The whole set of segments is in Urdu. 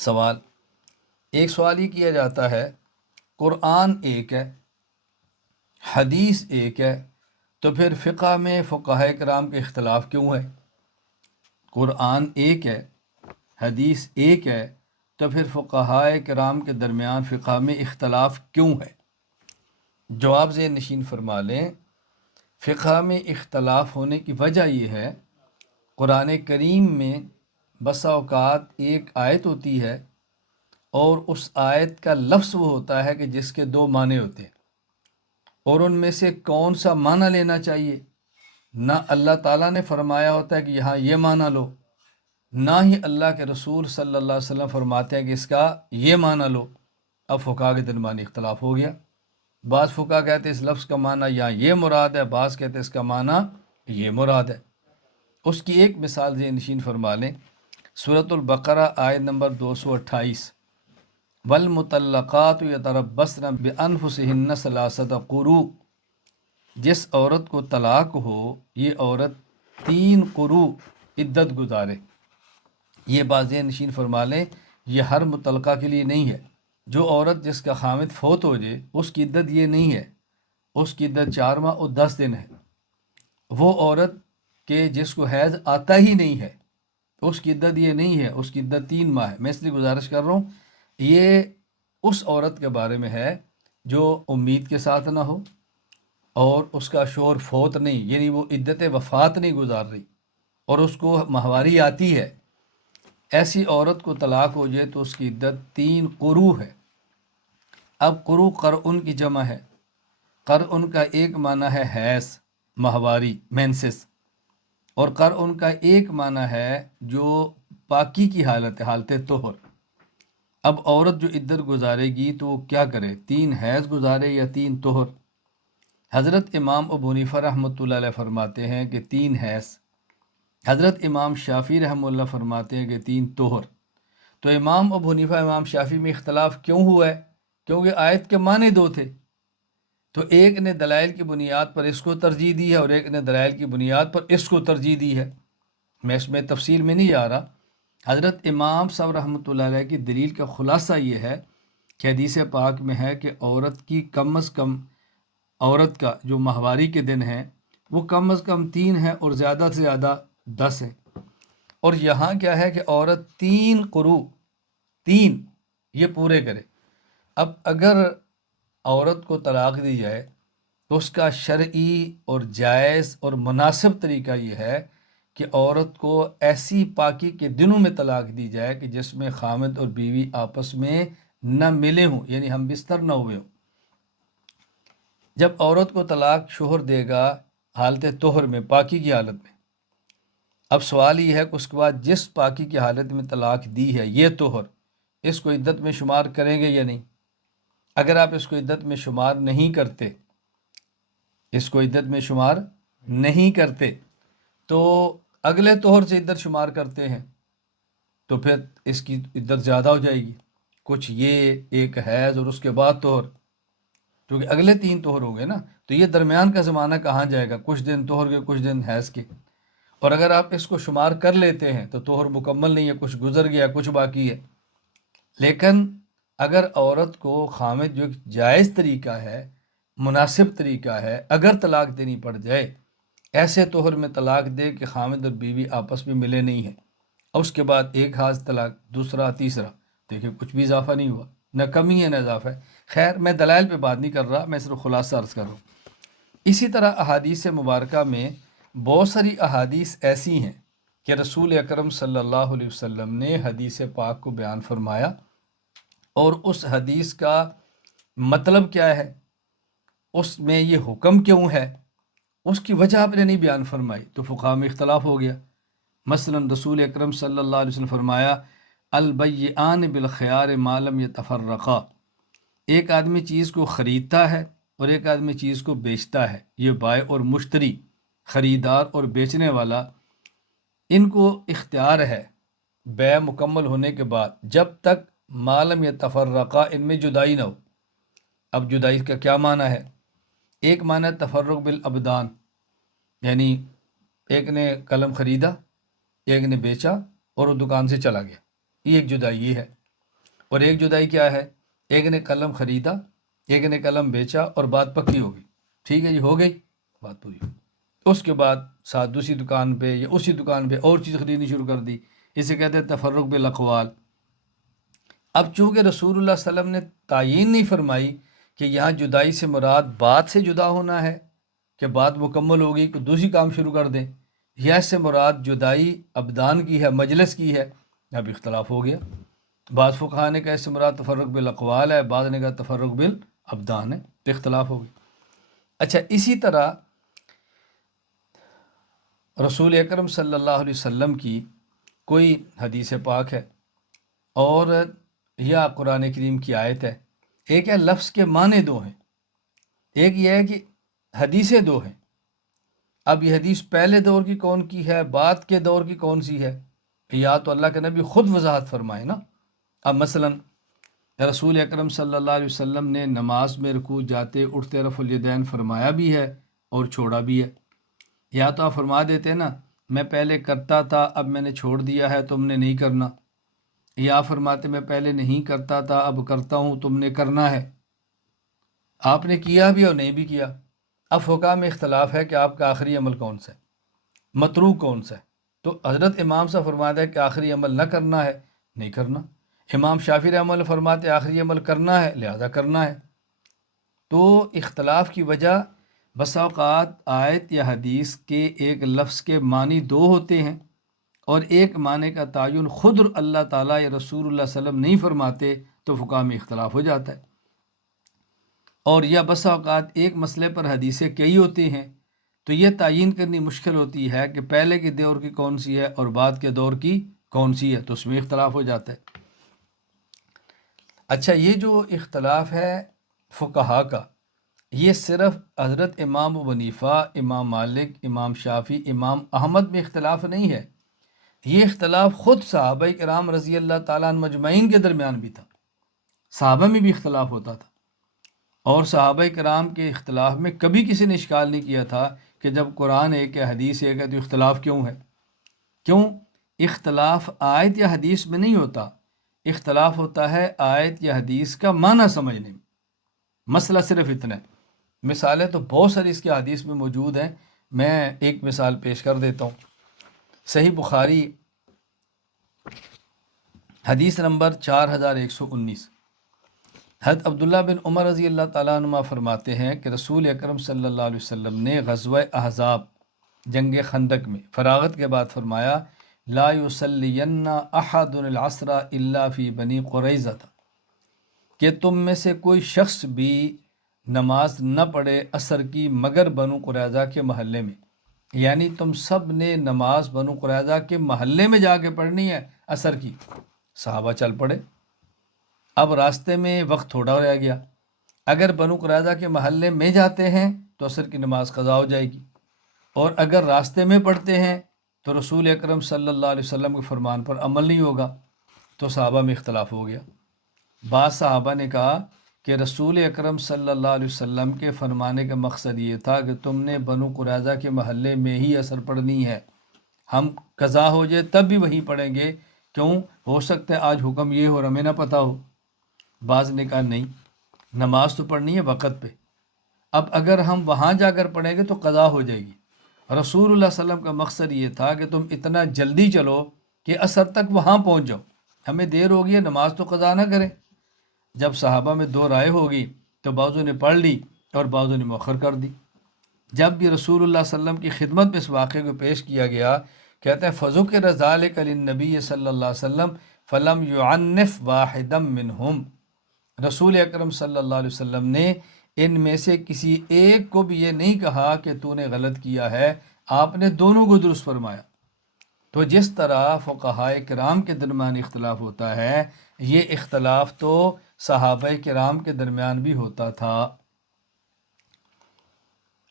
سوال، ایک سوال یہ کیا جاتا ہے قرآن ایک ہے، حدیث ایک ہے، تو پھر فقہ میں فقہائے کرام کے اختلاف کیوں ہے؟ قرآن ایک ہے، حدیث ایک ہے، تو پھر فقہائے کرام کے درمیان فقہ میں اختلاف کیوں ہے؟ جواب ذہن نشین فرما لیں، فقہ میں اختلاف ہونے کی وجہ یہ ہے، قرآن کریم میں بسا اوقات ایک آیت ہوتی ہے اور اس آیت کا لفظ وہ ہوتا ہے کہ جس کے دو معنی ہوتے ہیں، اور ان میں سے کون سا معنی لینا چاہیے نہ اللہ تعالیٰ نے فرمایا ہوتا ہے کہ یہاں یہ معنی لو، نہ ہی اللہ کے رسول صلی اللہ علیہ وسلم فرماتے ہیں کہ اس کا یہ معنی لو۔ اب فقہا کے درمیان اختلاف ہو گیا، بعض فقہا کہتے ہیں اس لفظ کا معنی یہاں یہ مراد ہے، بعض کہتے ہیں اس کا معنی یہ مراد ہے۔ اس کی ایک مثال ذہن نشین فرما لیں، سورۃ البقرہ آیت نمبر 228، والمطلقات یتربصن بانفسہن ثلاثۃ قروء، جس عورت کو طلاق ہو یہ عورت 3 قروء عدت گزارے۔ یہ بات ذہن نشین فرما لیں، یہ ہر مطلقہ کے لیے نہیں ہے۔ جو عورت جس کا خامد فوت ہو جائے اس کی عدت یہ نہیں ہے، اس کی عدت 4 ماہ اور 10 دن ہے۔ وہ عورت کہ جس کو حیض آتا ہی نہیں ہے اس کی عدت یہ نہیں ہے، اس کی عدت 3 ماہ ہے۔ میں اس لیے گزارش کر رہا ہوں، یہ اس عورت کے بارے میں ہے جو امید کے ساتھ نہ ہو اور اس کا شوہر فوت نہیں، یعنی وہ عدت وفات نہیں گزار رہی اور اس کو ماہواری آتی ہے۔ ایسی عورت کو طلاق ہو جائے تو اس کی عدت 3 قروء ہے۔ اب قروء قرءن کی جمع ہے۔ قرءن کا ایک معنی ہے حیض، ماہواری، مینسس، اور قرءن کا ایک معنی ہے جو پاکی کی حالت ہے، حالت طہر۔ اب عورت جو عدت گزارے گی تو وہ کیا کرے؟ 3 حیض گزارے یا 3 طہر؟ حضرت امام ابو حنیفہ رحمۃ اللہ علیہ فرماتے ہیں کہ 3 حیض، حضرت امام شافعی رحمۃ اللہ فرماتے ہیں کہ 3 طہر۔ تو امام ابو حنیفہ امام شافعی میں اختلاف کیوں ہوا ہے؟ کیونکہ آیت کے معنی 2 تھے، تو ایک نے دلائل کی بنیاد پر اس کو ترجیح دی ہے اور ایک نے دلائل کی بنیاد پر اس کو ترجیح دی ہے۔ میں اس میں تفصیل میں نہیں جا رہا۔ حضرت امام صاحب رحمۃ اللہ علیہ کی دلیل کا خلاصہ یہ ہے کہ حدیث پاک میں ہے کہ عورت کی کم از کم، عورت کا جو ماہواری کے دن ہیں وہ کم از کم 3 ہیں اور زیادہ سے زیادہ 10 ہیں۔ اور یہاں کیا ہے کہ عورت 3 قروء، 3 یہ پورے کرے۔ اب اگر عورت کو طلاق دی جائے تو اس کا شرعی اور جائز اور مناسب طریقہ یہ ہے کہ عورت کو ایسی پاکی کے دنوں میں طلاق دی جائے کہ جس میں خامد اور بیوی آپس میں نہ ملے ہوں، یعنی ہم بستر نہ ہوئے ہوں۔ جب عورت کو طلاق شوہر دے گا حالت طہر میں، پاکی کی حالت میں، اب سوال یہ ہے کہ اس کے بعد جس پاکی کی حالت میں طلاق دی ہے یہ طہر، اس کو عدت میں شمار کریں گے یا نہیں؟ اگر آپ اس کو عدت میں شمار نہیں کرتے، اس کو عدت میں شمار نہیں کرتے تو اگلے طہر سے عدت شمار کرتے ہیں تو پھر اس کی عدت زیادہ ہو جائے گی، کچھ یہ ایک حیض اور اس کے بعد طہر، کیونکہ اگلے 3 طہر ہو گئے نا، تو یہ درمیان کا زمانہ کہاں جائے گا؟ کچھ دن طہر کے، کچھ دن حیض کے۔ اور اگر آپ اس کو شمار کر لیتے ہیں تو طہر مکمل نہیں ہے، کچھ گزر گیا، کچھ باقی ہے۔ لیکن اگر عورت کو خامد جو ایک جائز طریقہ ہے، مناسب طریقہ ہے، اگر طلاق دینی پڑ جائے، ایسے طہر میں طلاق دے کہ خامد اور بیوی آپس میں ملے نہیں ہیں، اور اس کے بعد ایک حاض طلاق، دوسرا، تیسرا، دیکھیں کچھ بھی اضافہ نہیں ہوا، نہ کمی ہے نہ اضافہ ہے۔ خیر میں دلائل پہ بات نہیں کر رہا، میں صرف خلاصہ عرض کر رہا ہوں۔ اسی طرح احادیث مبارکہ میں بہت ساری احادیث ایسی ہیں کہ رسول اکرم صلی اللہ علیہ وسلم نے حدیث پاک کو بیان فرمایا، اور اس حدیث کا مطلب کیا ہے، اس میں یہ حکم کیوں ہے، اس کی وجہ آپ نے نہیں بیان فرمائی تو فقہا میں اختلاف ہو گیا۔ مثلا رسول اکرم صلی اللہ علیہ وسلم فرمایا البیعان بالخیار ما لم یتفرقا، ایک آدمی چیز کو خریدتا ہے اور ایک آدمی چیز کو بیچتا ہے، یہ بائع اور مشتری، خریدار اور بیچنے والا، ان کو اختیار ہے بیع مکمل ہونے کے بعد جب تک ما لم یتفرقا، ان میں جدائی نہ ہو۔ اب جدائی کا کیا معنی ہے؟ ایک معنی ہے تفرق بالابدان، یعنی ایک نے قلم خریدا، ایک نے بیچا اور وہ دکان سے چلا گیا، یہ ایک جدائی ہے۔ اور ایک جدائی کیا ہے، ایک نے قلم خریدا، ایک نے قلم بیچا اور بات پکی ہو گئی، ٹھیک ہے جی، ہو گئی، بات پوری ہو گئی، اس کے بعد ساتھ دوسری دکان پہ یا اسی دکان پہ اور چیز خریدنی شروع کر دی، اسے کہتے ہیں تفرق بالاقوال۔ اب چونکہ رسول اللہ صلی اللہ علیہ وسلم نے تعیین نہیں فرمائی کہ یہاں جدائی سے مراد بات سے جدا ہونا ہے کہ بات مکمل ہوگی کہ دوسری کام شروع کر دیں، یا اس سے مراد جدائی ابدان کی ہے، مجلس کی ہے، اب اختلاف ہو گیا۔ بعض فقہاء نے کہا اس سے مراد تفرق بالاقوال ہے، بعض نے کہا تفرق بالابدان ہے، تو اختلاف ہو گئی۔ اچھا، اسی طرح رسول اکرم صلی اللہ علیہ وسلم کی کوئی حدیث پاک ہے اور یا قرآن کریم کی آیت ہے، ایک ہے لفظ کے معنی دو ہیں، ایک یہ ہے کہ حدیثیں دو ہیں۔ اب یہ حدیث پہلے دور کی کون کی ہے، بعد کے دور کی کون سی ہے، یا تو اللہ کے نبی خود وضاحت فرمائے نا۔ اب مثلا رسول اکرم صلی اللہ علیہ وسلم نے نماز میں رکوع جاتے اٹھتے رفع الیدین فرمایا بھی ہے اور چھوڑا بھی ہے، یا تو آپ فرما دیتے نا میں پہلے کرتا تھا اب میں نے چھوڑ دیا ہے تم نے نہیں کرنا، یا فرماتے میں پہلے نہیں کرتا تھا اب کرتا ہوں تم نے کرنا ہے، آپ نے کیا بھی اور نہیں بھی کیا۔ اب فقہاء میں اختلاف ہے کہ آپ کا آخری عمل کون سا ہے، متروک کون سا ہے۔ تو حضرت امام صاحب فرماتا ہے کہ آخری عمل نہ کرنا ہے، نہیں کرنا۔ امام شافعی رحمہ اللہ فرماتے ہیں آخری عمل کرنا ہے، لہذا کرنا ہے۔ تو اختلاف کی وجہ بسا اوقات آیت یا حدیث کے ایک لفظ کے معنی دو ہوتے ہیں اور ایک معنی کا تعین خود اللہ تعالیٰ یا رسول اللہ صلی اللہ علیہ وسلم نہیں فرماتے، تو فقہاء میں اختلاف ہو جاتا ہے۔ اور یا بسا اوقات ایک مسئلے پر حدیثیں کئی ہوتی ہیں، تو یہ تعین کرنی مشکل ہوتی ہے کہ پہلے کے دور کی کون سی ہے اور بعد کے دور کی کون سی ہے، تو اس میں اختلاف ہو جاتا ہے۔ اچھا، یہ جو اختلاف ہے فقہاء کا، یہ صرف حضرت امام ابو حنیفہ، امام مالک، امام شافعی، امام احمد میں اختلاف نہیں ہے، یہ اختلاف خود صحابہ کرام رضی اللہ تعالیٰ عنہ مجمعین کے درمیان بھی تھا، صحابہ میں بھی اختلاف ہوتا تھا، اور صحابہ کرام کے اختلاف میں کبھی کسی نے اشکال نہیں کیا تھا کہ جب قرآن ایک ہے حدیث ایک ہے تو اختلاف کیوں ہے؟ کیوں؟ اختلاف آیت یا حدیث میں نہیں ہوتا، اختلاف ہوتا ہے آیت یا حدیث کا معنی سمجھنے میں۔ مسئلہ صرف اتنا ہے، مثالیں تو بہت ساری اس کی حدیث میں موجود ہیں، میں ایک مثال پیش کر دیتا ہوں۔ صحیح بخاری حدیث نمبر 4119، حضرت عبداللہ بن عمر رضی اللہ تعالیٰ عنہ فرماتے ہیں کہ رسول اکرم صلی اللہ علیہ وسلم نے غزوہ احزاب جنگ خندق میں فراغت کے بعد فرمایا لا یصلین احد العصر الا فی بنی قریظہ، کہ تم میں سے کوئی شخص بھی نماز نہ پڑھے عصر کی مگر بنو قریظہ کے محلے میں، یعنی تم سب نے نماز بنو قریظہ کے محلے میں جا کے پڑھنی ہے عصر کی۔ صحابہ چل پڑے، اب راستے میں وقت تھوڑا رہ گیا، اگر بنو قریظہ کے محلے میں جاتے ہیں تو عصر کی نماز قضا ہو جائے گی، اور اگر راستے میں پڑھتے ہیں تو رسول اکرم صلی اللہ علیہ وسلم کے فرمان پر عمل نہیں ہوگا، تو صحابہ میں اختلاف ہو گیا۔ بعض صحابہ نے کہا کہ رسول اکرم صلی اللہ علیہ وسلم کے فرمانے کا مقصد یہ تھا کہ تم نے بنو قریظہ کے محلے میں ہی عصر پڑھنی ہے، ہم قضا ہو جائے تب بھی وہیں پڑھیں گے، کیوں؟ ہو سکتا ہے آج حکم یہ ہو اور ہمیں نہ پتہ ہو۔ بعض نے کہا نہیں، نماز تو پڑھنی ہے وقت پہ، اب اگر ہم وہاں جا کر پڑھیں گے تو قضا ہو جائے گی۔ رسول اللہ صلی اللہ علیہ وسلم کا مقصد یہ تھا کہ تم اتنا جلدی چلو کہ عصر تک وہاں پہنچ جاؤ، ہمیں دیر ہو گئی ہے نماز تو قضا نہ کریں۔ جب صحابہ میں دو رائے ہوگی تو بعضوں نے پڑھ لی اور بعضوں نے مؤخر کر دی۔ جب بھی رسول اللہ صلی اللہ علیہ وسلم کی خدمت میں اس واقعے کو پیش کیا گیا، کہتے ہیں فذکر ذلک للنبی صلی اللہ علیہ وسلم فلم یعنف واحدا منہم، رسول اکرم صلی اللہ علیہ وسلم نے ان میں سے کسی ایک کو بھی یہ نہیں کہا کہ تو نے غلط کیا ہے، آپ نے دونوں کو درست فرمایا۔ تو جس طرح فقہاء کرام کے درمیان اختلاف ہوتا ہے، یہ اختلاف تو صحابہ کرام کے درمیان بھی ہوتا تھا،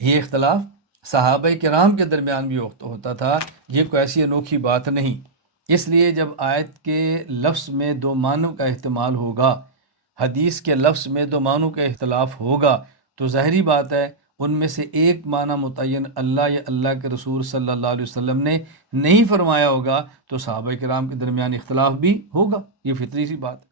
یہ اختلاف صحابہ کرام کے درمیان بھی ہوتا تھا، یہ کوئی ایسی انوکھی بات نہیں۔ اس لیے جب آیت کے لفظ میں دو معنوں کا احتمال ہوگا، حدیث کے لفظ میں دو معنوں کا اختلاف ہوگا، تو ظاہری بات ہے ان میں سے ایک معنی متعین اللہ یا اللہ کے رسول صلی اللہ علیہ وسلم نے نہیں فرمایا ہوگا، تو صحابہ کرام کے درمیان اختلاف بھی ہوگا، یہ فطری سی بات ہے۔